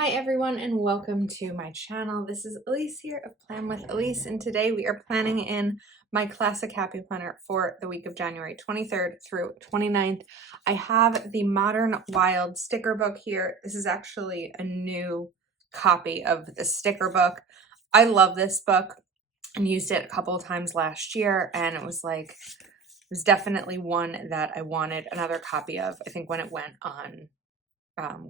Hi everyone and welcome to my channel. This is Elise here of Plan with Elise, and today we are planning in my classic happy planner for the week of January 23rd through 29th. I have the Modern Wild sticker book here. This is actually a new copy of the sticker book. I love this book and used it a couple of times last year, and it was definitely one that I wanted another copy of. I think when it went on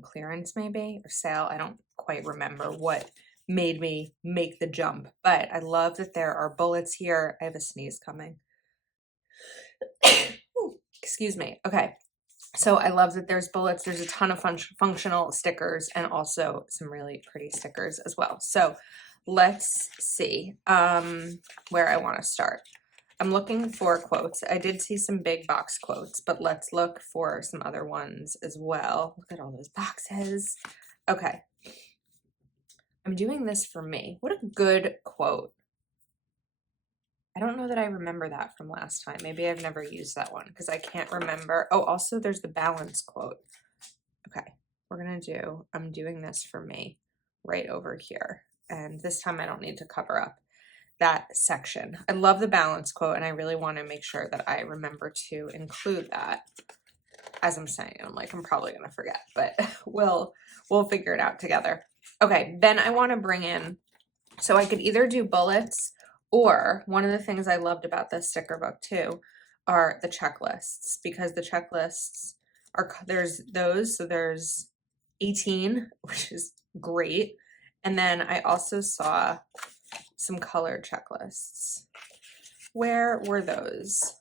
clearance maybe or sale. I don't quite remember what made me make the jump, but I love that there are bullets here. I have a sneeze coming. Ooh, excuse me. Okay. So I love that there's bullets. There's a ton of functional stickers and also some really pretty stickers as well. So let's see where I want to start. I'm looking for quotes. I did see some big box quotes, but let's look for some other ones as well. Look at all those boxes. Okay. I'm doing this for me. What a good quote. I don't know that I remember that from last time. Maybe I've never used that one because I can't remember. Oh, also there's the balance quote. Okay. I'm doing this for me right over here. And this time I don't need to cover up that section. I love the balance quote, and I really want to make sure that I remember to include that. As I'm saying, I'm probably gonna forget, but we'll figure it out together. Okay, then I want to bring in, so I could either do bullets, or one of the things I loved about this sticker book too are the checklists, because the checklists are, there's those, so there's 18, which is great. And then I also saw some color checklists. Where were those?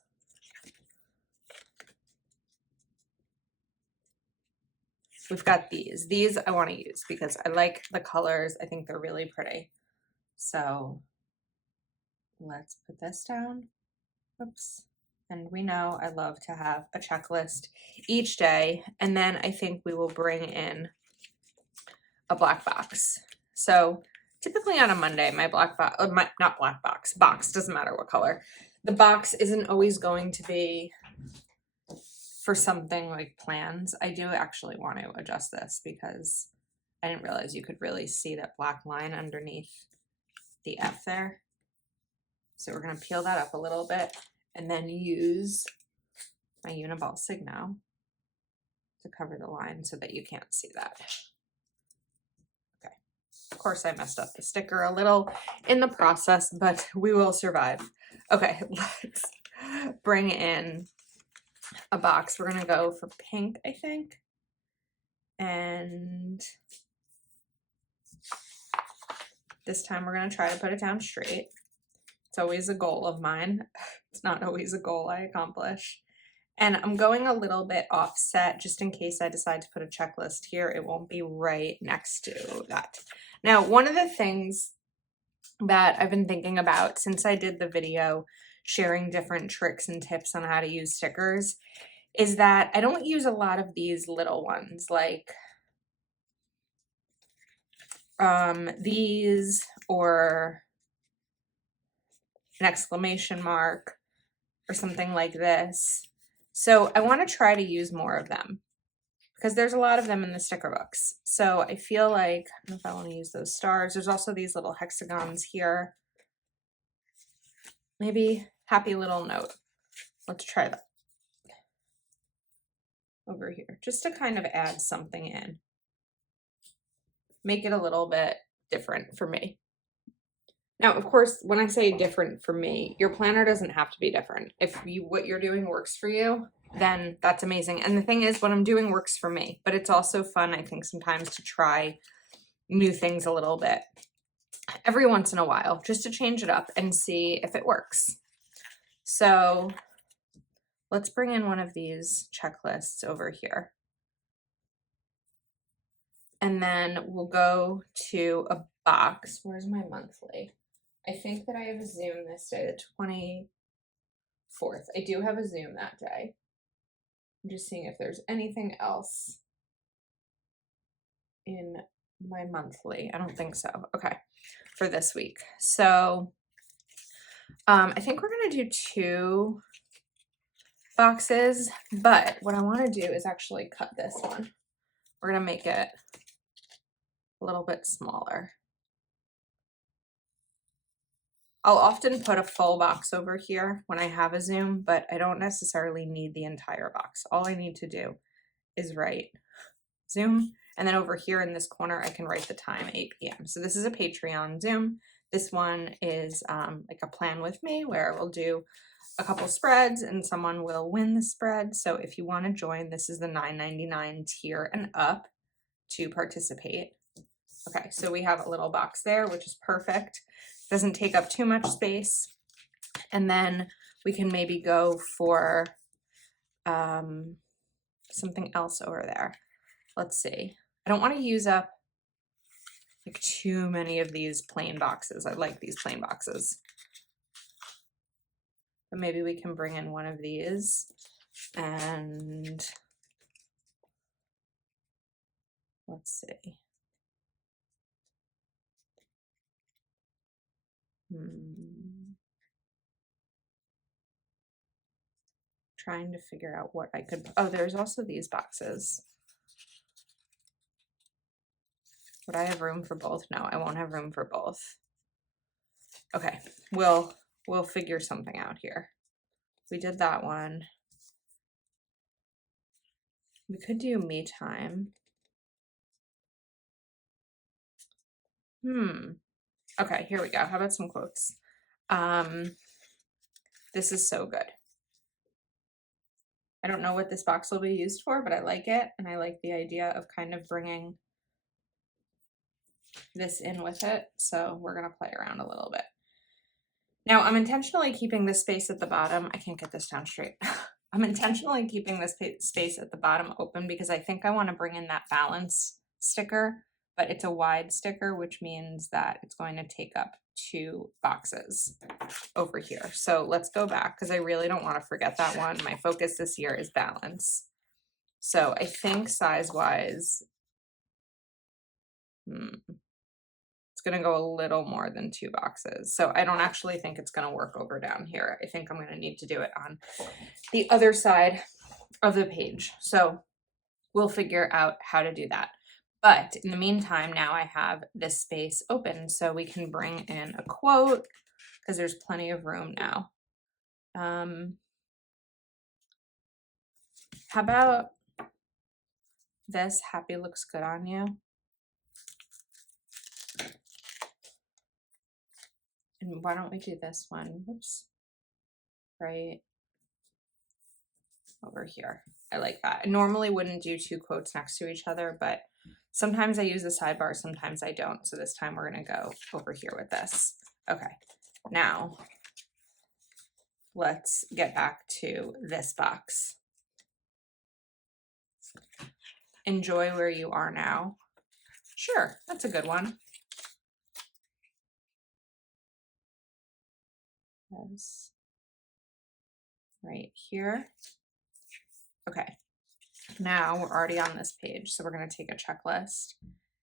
We've got these. These I want to use because I like the colors. I think they're really pretty. So let's put this down. Oops. And we know I love to have a checklist each day. And then I think we will bring in a black box. So typically on a Monday, my black box, not black box, doesn't matter what color. The box isn't always going to be for something like plans. I do actually want to adjust this because I didn't realize you could really see that black line underneath the F there. So we're going to peel that up a little bit and then use my Uniball Signo to cover the line so that you can't see that. Okay. Of course, I messed up the sticker a little in the process, but we will survive. Okay, let's bring in a box. We're going to go for pink, I think. And this time we're going to try to put it down straight. It's always a goal of mine. It's not always a goal I accomplish. And I'm going a little bit offset just in case I decide to put a checklist here. It won't be right next to that. Now, one of the things that I've been thinking about since I did the video sharing different tricks and tips on how to use stickers is that I don't use a lot of these little ones like these or an exclamation mark or something like this. So I want to try to use more of them because there's a lot of them in the sticker books. So I feel like, I don't know if I want to use those stars. There's also these little hexagons here. Maybe happy little note. Let's try that over here just to kind of add something in. Make it a little bit different for me. Now, of course, when I say different for me, your planner doesn't have to be different. If what you're doing works for you, then that's amazing. And the thing is, what I'm doing works for me, but it's also fun, I think, sometimes to try new things a little bit every once in a while, just to change it up and see if it works. So let's bring in one of these checklists over here. And then we'll go to a box. Where's my monthly? I think that I have a Zoom this day, the 24th. I do have a Zoom that day. I'm just seeing if there's anything else in my monthly. I don't think so. Okay, for this week. So I think we're going to do 2 boxes, but what I want to do is actually cut this one. We're going to make it a little bit smaller. I'll often put a full box over here when I have a Zoom, but I don't necessarily need the entire box. All I need to do is write Zoom, and then over here in this corner, I can write the time, 8 p.m. So this is a Patreon Zoom. This one is like a plan with me where we'll do a couple spreads and someone will win the spread. So if you want to join, this is the $9.99 tier and up to participate. Okay, so we have a little box there, which is perfect. Doesn't take up too much space. And then we can maybe go for something else over there. Let's see. I don't want to use up like too many of these plain boxes. I like these plain boxes. But maybe we can bring in one of these and let's see. Trying to figure out what I could, oh, there's also these boxes. Would I have room for both? No, I won't have room for both. Okay, we'll figure something out here. We did that one. We could do me time. Okay, here we go. How about some quotes? This is so good. I don't know what this box will be used for, but I like it. And I like the idea of kind of bringing this in with it. So we're going to play around a little bit. Now I'm intentionally keeping this space at the bottom. I can't get this down straight. I'm intentionally keeping this space at the bottom open because I think I want to bring in that balance sticker, but it's a wide sticker, which means that it's going to take up 2 boxes over here. So let's go back because I really don't want to forget that one. My focus this year is balance. So I think size-wise, it's going to go a little more than 2 boxes. So I don't actually think it's going to work over down here. I think I'm going to need to do it on the other side of the page. So we'll figure out how to do that. But in the meantime, now I have this space open so we can bring in a quote because there's plenty of room now. How about this? Happy looks good on you. And why don't we do this one? Whoops. Right over here. I like that. I normally wouldn't do 2 quotes next to each other, but sometimes I use the sidebar, sometimes I don't. So this time we're going to go over here with this. Okay. Now let's get back to this box. Enjoy where you are now. Sure, that's a good one. That's right here. Okay, now we're already on this page, so we're going to take a checklist,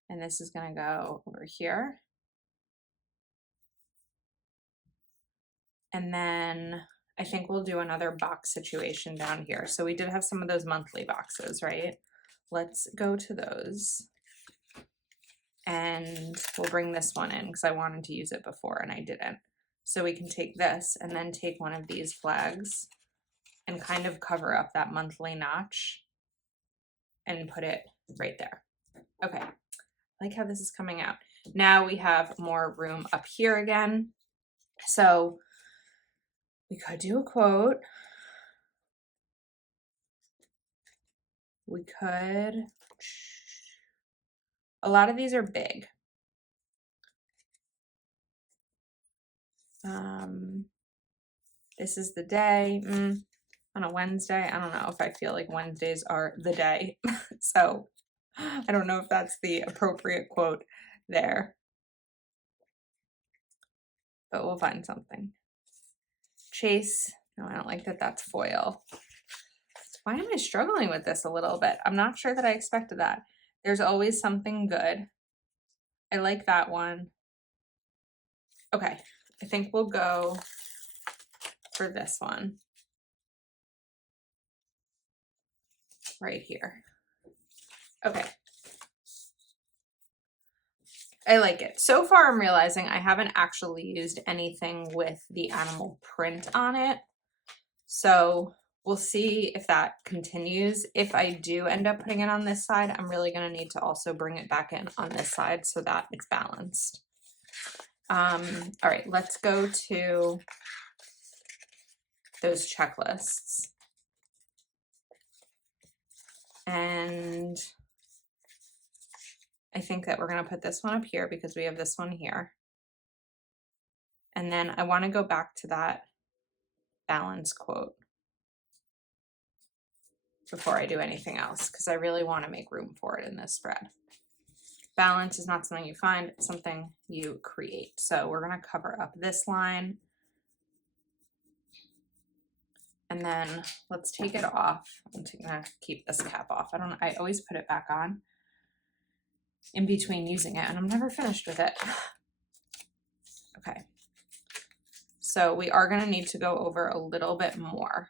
and this is going to go over here. And then I think we'll do another box situation down here. So we did have some of those monthly boxes, right? Let's go to those. And we'll bring this one in because I wanted to use it before and I didn't. So we can take this and then take one of these flags and kind of cover up that monthly notch and put it right there. Okay, I like how this is coming out. Now we have more room up here again. So we could do a quote. We could, a lot of these are big. This is the day. On a Wednesday, I don't know if I feel like Wednesdays are the day. So I don't know if that's the appropriate quote there. But we'll find something. Chase. No, I don't like that that's foil. Why am I struggling with this a little bit? I'm not sure that I expected that. There's always something good. I like that one. Okay, I think we'll go for this one. Right here. Okay. I like it. So far, I'm realizing I haven't actually used anything with the animal print on it. So we'll see if that continues. If I do end up putting it on this side, I'm really going to need to also bring it back in on this side so that it's balanced. All right, let's go to those checklists. And I think that we're going to put this one up here because we have this one here. And then I want to go back to that balance quote before I do anything else, because I really want to make room for it in this spread. Balance is not something you find, it's something you create. So we're going to cover up this line. And then let's take it off. I'm going to keep this cap off. I always put it back on in between using it, and I'm never finished with it. Okay. So we are going to need to go over a little bit more.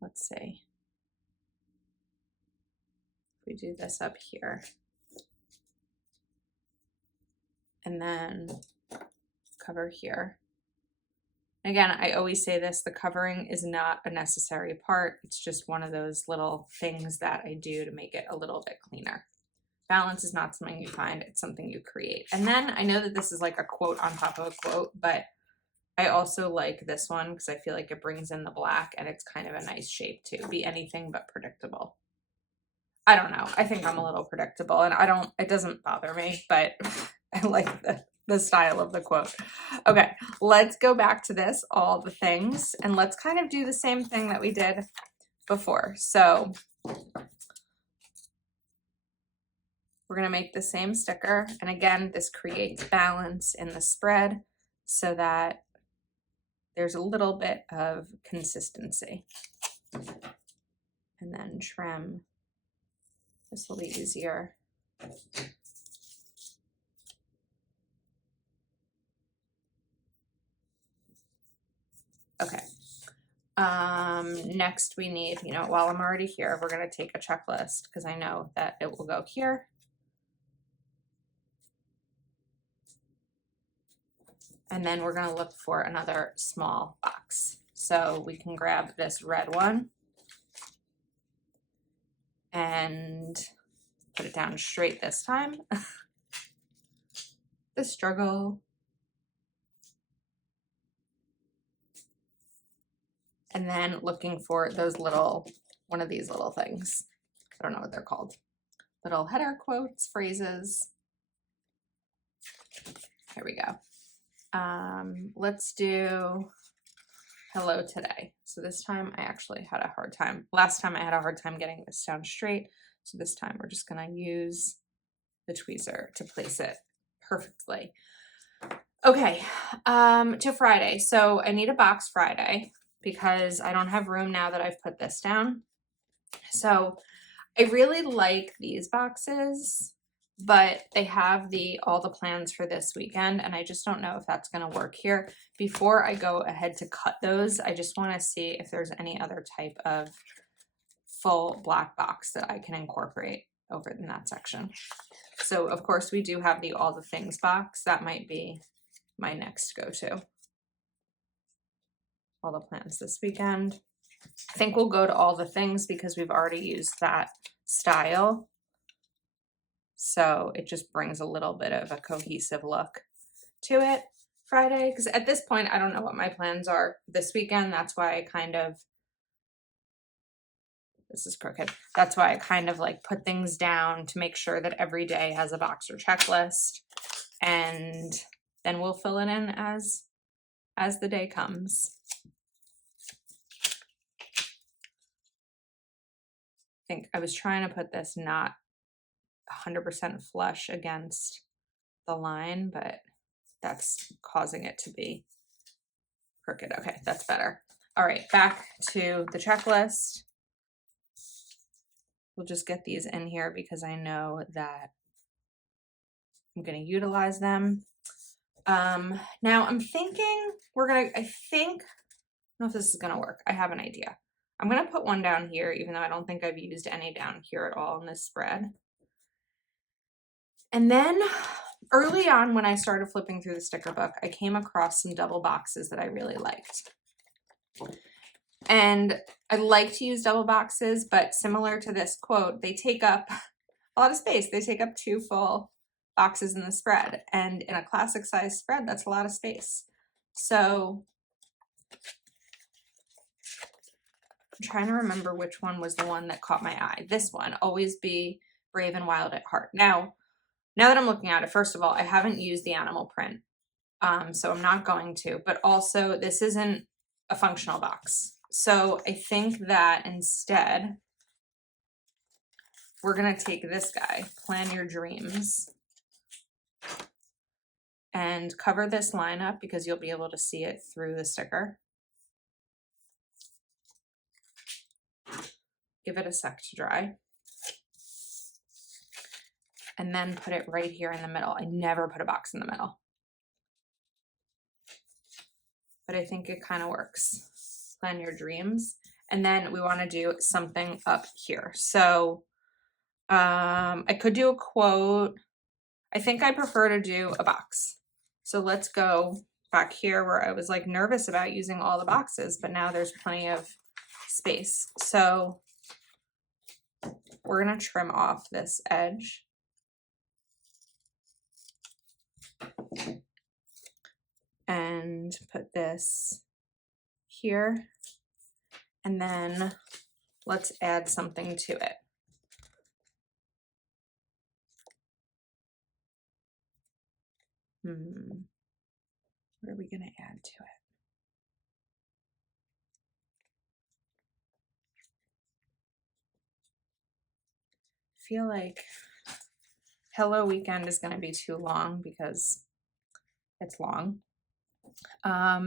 Let's see. If we do this up here. And then cover here. Again, I always say this, the covering is not a necessary part. It's just one of those little things that I do to make it a little bit cleaner. Balance is not something you find, it's something you create. And then I know that this is like a quote on top of a quote, but I also like this one because I feel like it brings in the black and it's kind of a nice shape too. Be anything but predictable. I don't know. I think I'm a little predictable and it doesn't bother me, but I like the style of the quote. Okay, let's go back to this, all the things, and let's kind of do the same thing that we did before. So we're going to make the same sticker. And again, this creates balance in the spread so that there's a little bit of consistency. And then trim. This will be easier. Okay. Next we need, while I'm already here, we're going to take a checklist because I know that it will go here. And then we're going to look for another small box. So we can grab this red one and put it down straight this time. The struggle. And then looking for those one of these little things. I don't know what they're called. Little header quotes, phrases. Here we go. Let's do hello today. So this time I actually had a hard time. Last time I had a hard time getting this down straight. So this time we're just gonna use the tweezer to place it perfectly. Okay, to Friday. So I need a box Friday because I don't have room now that I've put this down. So I really like these boxes, but they have all the plans for this weekend, and I just don't know if that's going to work here. Before I go ahead to cut those, I just want to see if there's any other type of full black box that I can incorporate over in that section. So of course we do have the all the things box. That might be my next go-to. All the plans this weekend. I think we'll go to all the things because we've already used that style. So it just brings a little bit of a cohesive look to it Friday. Because at this point, I don't know what my plans are this weekend. That's why I kind of, this is crooked. That's why I kind of like put things down to make sure that every day has a box or checklist. And then we'll fill it in as the day comes. I think I was trying to put this not 100% flush against the line, but that's causing it to be crooked. Okay, that's better. All right, back to the checklist. We'll just get these in here because I know that I'm going to utilize them. Now I'm thinking I don't know if this is going to work. I have an idea. I'm going to put one down here, even though I don't think I've used any down here at all in this spread. And then early on when I started flipping through the sticker book, I came across some double boxes that I really liked. And I like to use double boxes, but similar to this quote, they take up a lot of space. They take up 2 full boxes in the spread. And in a classic size spread, that's a lot of space. So I'm trying to remember which one was the one that caught my eye. This one, Always Be Brave and Wild at Heart. Now that I'm looking at it, first of all, I haven't used the animal print, so I'm not going to, but also this isn't a functional box. So I think that instead, we're going to take this guy, Plan Your Dreams, and cover this line up because you'll be able to see it through the sticker. Give it a sec to dry. And then put it right here in the middle. I never put a box in the middle, but I think it kind of works. Plan Your Dreams. And then we want to do something up here. So I could do a quote. I think I prefer to do a box. So let's go back here where I was like nervous about using all the boxes, but now there's plenty of space. So we're going to trim off this edge. And put this here, and then let's add something to it. What are we going to add to it? I feel like Hello Weekend is going to be too long because it's long. How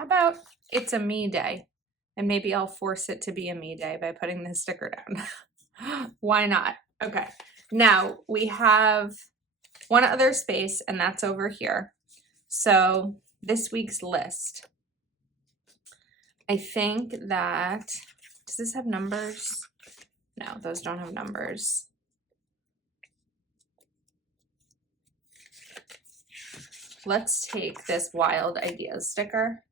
about It's a Me Day? And maybe I'll force it to be a me day by putting this sticker down. Why not? Okay. Now we have one other space, and that's over here. So this week's list. I think that, does this have numbers? No, those don't have numbers. Let's take this Wild Ideas sticker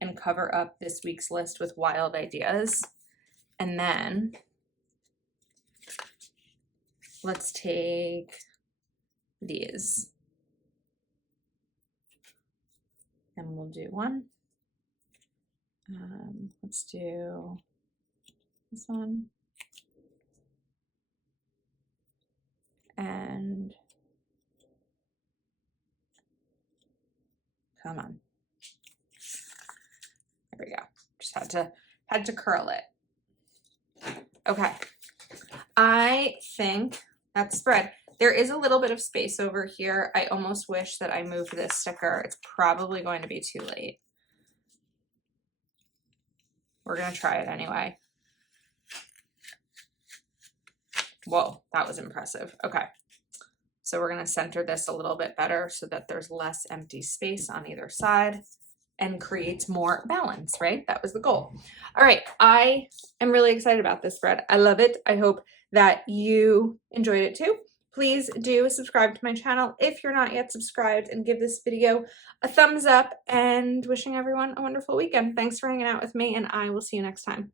and cover up this week's list with Wild Ideas. And then let's take these. And we'll do one. Let's do this one. And come on. There we go. Just had to curl it. Okay. I think that's spread. There is a little bit of space over here. I almost wish that I moved this sticker. It's probably going to be too late. We're going to try it anyway. Whoa, that was impressive. Okay. So we're going to center this a little bit better so that there's less empty space on either side and creates more balance, right? That was the goal. All right. I am really excited about this spread. I love it. I hope that you enjoyed it too. Please do subscribe to my channel if you're not yet subscribed, and give this video a thumbs up, and wishing everyone a wonderful weekend. Thanks for hanging out with me, and I will see you next time.